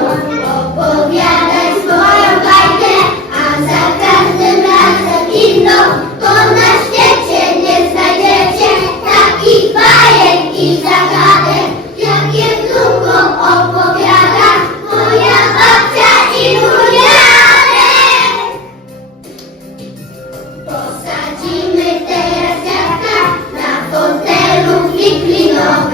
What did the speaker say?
Opowiadać bajcie, a za każdym razem window, to nie znajdziecie bajek i zagadek, i Posadzimy teraz dziadka na fotelu wiklinowym.